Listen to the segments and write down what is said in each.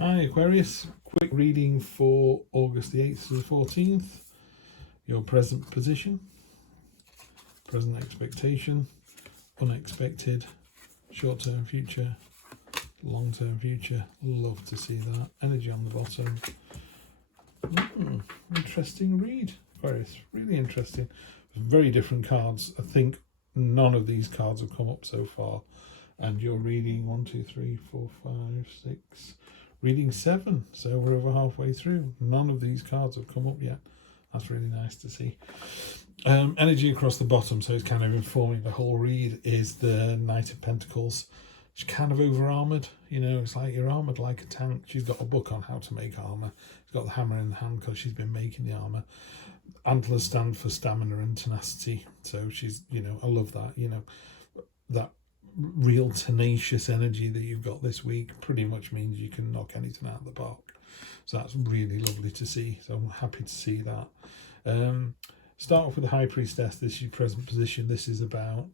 Hi Aquarius, quick reading for August the 8th to the 14th. Your present position, present expectation, unexpected, short-term future, long-term future. Love to see that. Energy on the bottom. Interesting read, Aquarius. Really interesting. Very different cards. I think none of these cards have come up so far. And you're reading 1, 2, 3, 4, 5, 6. Reading 7, so we're over halfway through. None of these cards have come up yet. That's really nice to see. Energy across the bottom, so it's kind of informing the whole read, is the Knight of Pentacles. She's kind of over armoured, you know, it's like you're armoured like a tank. She's got a book on how to make armour. She's got the hammer in the hand because she's been making the armour. Antlers stand for stamina and tenacity, so she's, you know, I love that, you know, that real tenacious energy that you've got this week pretty much means you can knock anything out of the park. So that's really lovely to see. So I'm happy to see that. Start off with the High Priestess. This is your present position. This is about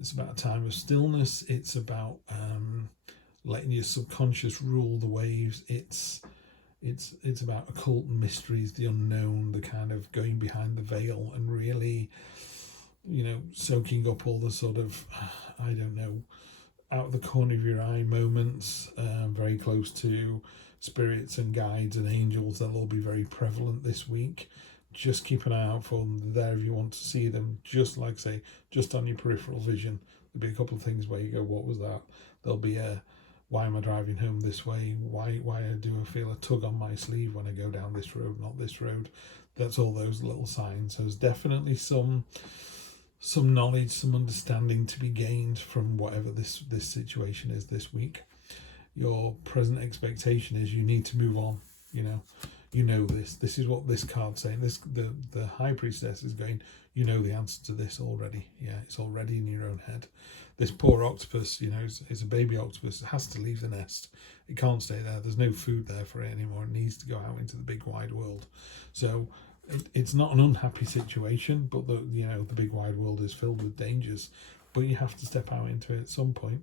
a time of stillness. It's about letting your subconscious rule the waves. It's about occult mysteries, the unknown, the kind of going behind the veil and really, you know, soaking up all the sort of, I don't know, out of the corner of your eye moments, very close to spirits and guides and angels. They'll all be very prevalent this week. Just keep an eye out for them. They're there if you want to see them. Just like say, just on your peripheral vision. There'll be a couple of things where you go, what was that? There'll be a, why am I driving home this way? Why do I feel a tug on my sleeve when I go down this road, not this road? That's all those little signs. So there's definitely some knowledge, some understanding to be gained from whatever this situation is this week. Your present expectation is you need to move on. You know this is what this card's saying. The High Priestess is going, you know the answer to this already. Yeah, it's already in your own head. This poor octopus, you know, is a baby octopus. It has to leave the nest. It can't stay there. There's no food there for it anymore. It needs to go out into the big wide world. So it's not an unhappy situation, but the big wide world is filled with dangers, but you have to step out into it at some point.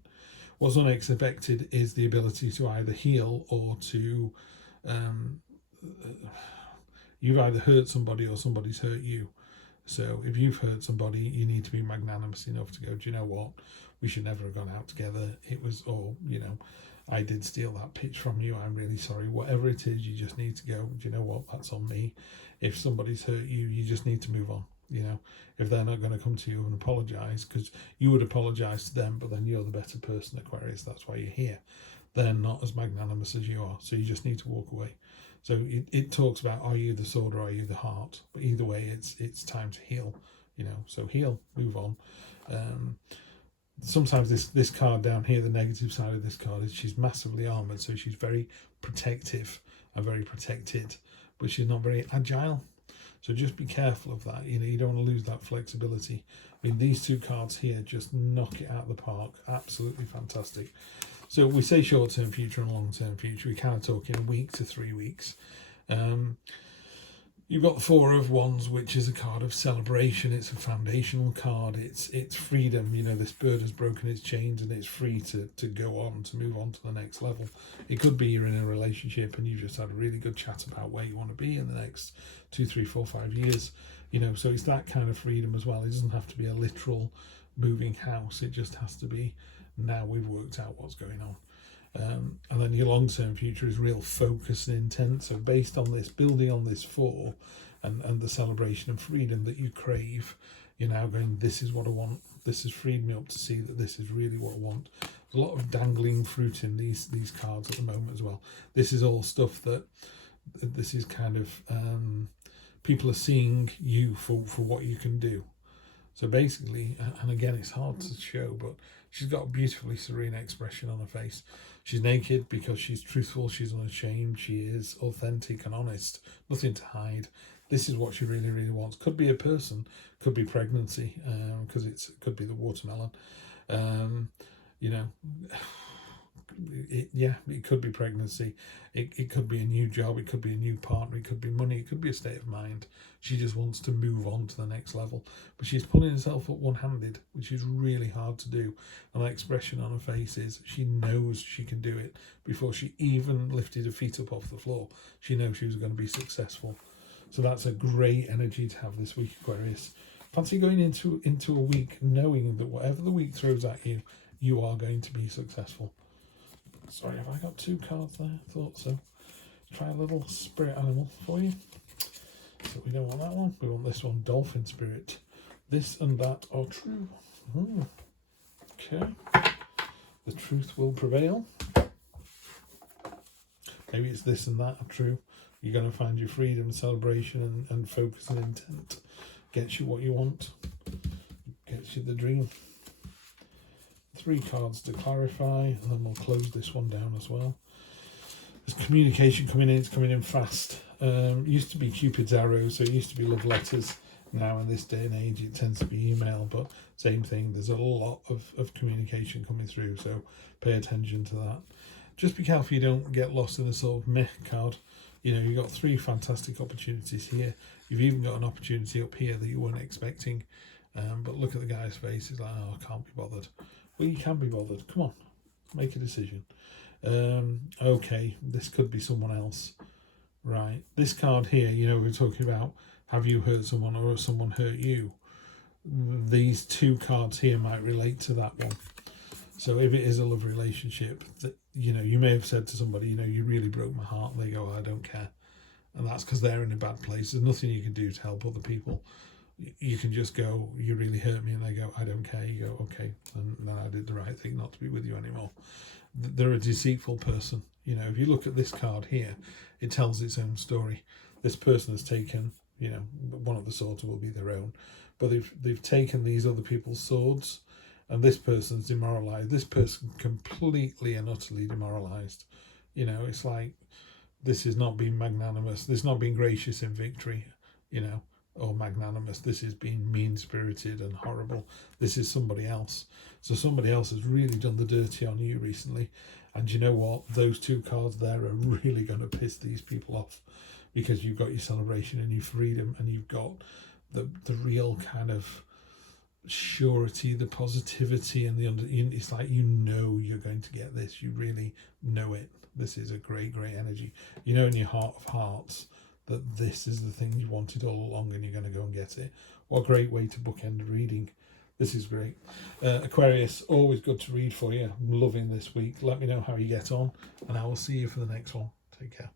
What's unexpected is the ability to either heal or to you've either hurt somebody or somebody's hurt you. So if you've hurt somebody, you need to be magnanimous enough to go, do you know what, we should never have gone out together. It was, or you know, I did steal that pitch from you, I'm really sorry. Whatever it is, you just need to go, do you know what, that's on me. If somebody's hurt you, you just need to move on. You know, if they're not going to come to you and apologise, because you would apologise to them, but then you're the better person, Aquarius, that's why you're here. They're not as magnanimous as you are, so you just need to walk away. So it talks about, are you the sword or are you the heart? But either way, it's time to heal, you know, so heal, move on. Sometimes this card down here, the negative side of this card is she's massively armoured, so she's very protective and very protected, but she's not very agile. So just be careful of that. You know, you don't want to lose that flexibility. I mean, these two cards here just knock it out of the park. Absolutely fantastic. So we say short-term future and long-term future. We kind of talk in a week to 3 weeks. You've got the Four of Wands, which is a card of celebration. It's a foundational card. It's freedom. You know, this bird has broken its chains and it's free to go on, to move on to the next level. It could be you're in a relationship and you've just had a really good chat about where you want to be in the next 2, 3, 4, 5 years. You know, so it's that kind of freedom as well. It doesn't have to be a literal moving house. It just has to be, now we've worked out what's going on. And then your long-term future is real focus and intent. So based on this, building on this four and the celebration and freedom that you crave, you're now going, this is what I want. This has freed me up to see that this is really what I want. There's a lot of dangling fruit in these cards at the moment as well. This is all stuff that, this is kind of, people are seeing you for what you can do. So basically, and again, it's hard to show, but she's got a beautifully serene expression on her face. She's naked because she's truthful, she's unashamed, she is authentic and honest, nothing to hide. This is what she really, really wants. Could be a person, could be pregnancy, because it could be the watermelon. You know, it could be pregnancy, it could be a new job, it could be a new partner, it could be money, it could be a state of mind. She just wants to move on to the next level, but she's pulling herself up one-handed, which is really hard to do. And that expression on her face is she knows she can do it. Before she even lifted her feet up off the floor, she knows she was going to be successful. So that's a great energy to have this week, Aquarius. Fancy going into a week knowing that whatever the week throws at you, you are going to be successful. Sorry, have I got 2 cards there? Thought so. Try a little spirit animal for you. So we don't want that one. We want this one, dolphin spirit. This and that are true. Okay. The truth will prevail. Maybe it's this and that are true. You're going to find your freedom, celebration, and focus and intent. Gets you what you want. Gets you the dream. 3 cards to clarify, and then we'll close this one down as well. There's communication coming in, it's coming in fast. It used to be Cupid's arrows, so it used to be love letters. Now in this day and age it tends to be email, but same thing, there's a lot of communication coming through, so pay attention to that. Just be careful you don't get lost in the sort of meh card. You know, you've got 3 fantastic opportunities here. You've even got an opportunity up here that you weren't expecting. But look at the guy's face, he's like, oh, I can't be bothered. Well, you can be bothered. Come on, make a decision. Okay, this could be someone else. Right, this card here, you know, we're talking about, have you hurt someone or has someone hurt you? These 2 cards here might relate to that one. So if it is a love relationship, that, you know, you may have said to somebody, you know, you really broke my heart, and they go, I don't care. And that's because they're in a bad place. There's nothing you can do to help other people. You can just go, you really hurt me, and they go, I don't care. You go, okay, and then I did the right thing not to be with you anymore. They're a deceitful person. You know, if you look at this card here, it tells its own story. This person has taken, you know, one of the swords will be their own, but they've taken these other people's swords, and this person's demoralized. This person completely and utterly demoralized. You know, it's like, this is not being magnanimous. This is not being gracious in victory, you know, or magnanimous. This is being mean-spirited and horrible. This is somebody else. So somebody else has really done the dirty on you recently. And you know what? Those 2 cards there are really going to piss these people off, because you've got your celebration and your freedom, and you've got the real kind of surety, the positivity, and it's like, you know, you're going to get this. You really know it. This is a great energy. You know in your heart of hearts that this is the thing you wanted all along, and you're going to go and get it. What a great way to bookend a reading. This is great. Aquarius, always good to read for you. I'm loving this week. Let me know how you get on, and I will see you for the next one. Take care.